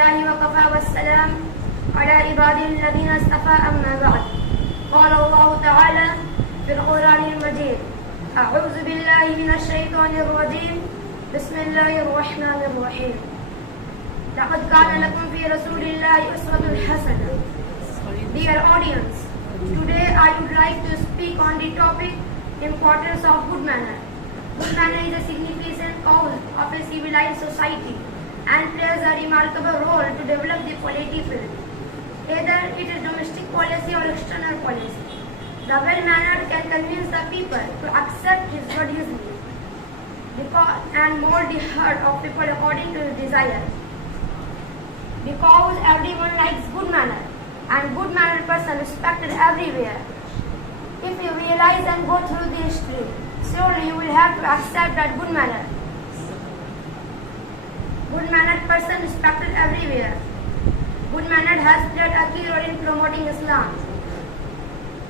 لله وكفى والسلام على عباده الذين اصطفى أما بعد. قال الله تعالى في القرآن المجيد: أعوذ بالله من الشيطان الرجيم. بسم الله الرحمن الرحيم. لقد كان لكم في رسول الله أسوة حسنة. Dear audience, today I would like to speak on the topic importance of good manner. Good manner is a significant cause of a civilized society and plays a remarkable role to develop the polity field. Either it is domestic policy or external policy. The well-mannered can convince the people to accept his word easily and mold the heart of people according to his desire. Because everyone likes good manner, and good-mannered person respected everywhere. If you realize and go through the history, surely you will have to accept that good manner. Good-mannered person respected everywhere. Good-mannered has played a key role in promoting Islam.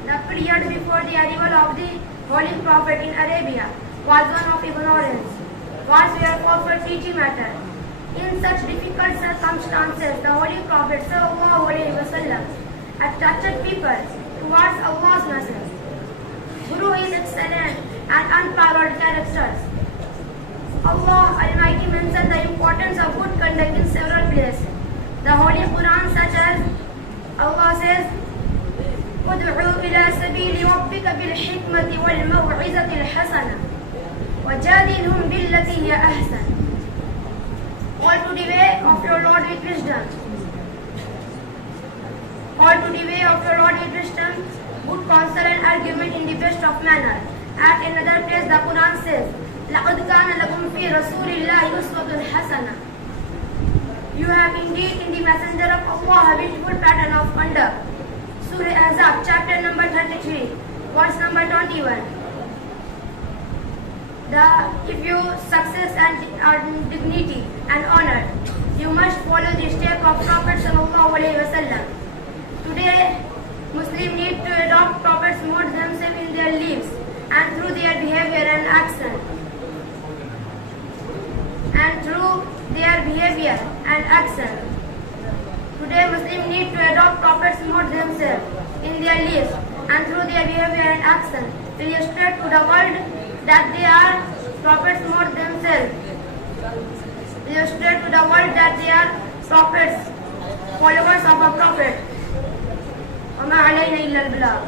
The period before the arrival of the Holy Prophet in Arabia was one of ignorance. Wars were fought for teaching matter. In such difficult circumstances, the Holy Prophet ﷺ attracted people towards Allah's message. Guru is excellent and unparalleled characters. Allah Almighty mentioned the importance of good conduct in several places. The Holy Quran, such as Allah says, "Ud'u ila sabili rabbika bil hikmati wal maw'izati al hasana wajadilhum billati hiya ahsan." Call to the way of your Lord with wisdom. Call to the way of your Lord with wisdom, good counsel and argument in the best of manner. At another place, the Quran says, لَقَدْ كَانَ لَكُمْ فِي رَسُولِ اللَّهِ أُسْوَةٌ حَسَنَةٌ. You have indeed in the messenger of Allah a beautiful pattern of conduct. Surah Ahzab, chapter number 33, verse number 21. If you success and dignity and honor, you must follow the step of Prophet sallallahu alaihi wasallam. Today, Muslims need to adopt Prophet's modes themselves in their lives and through their behavior and action. Today, Muslims need to adopt Prophet's modes themselves in their lives and through their behavior and action. Illustrate to the world that they are Prophet's modes themselves. Illustrate to the world that they are prophets, followers of a prophet. وَمَا عَلَيْنَا إِلَّا الْبَلَاغُ.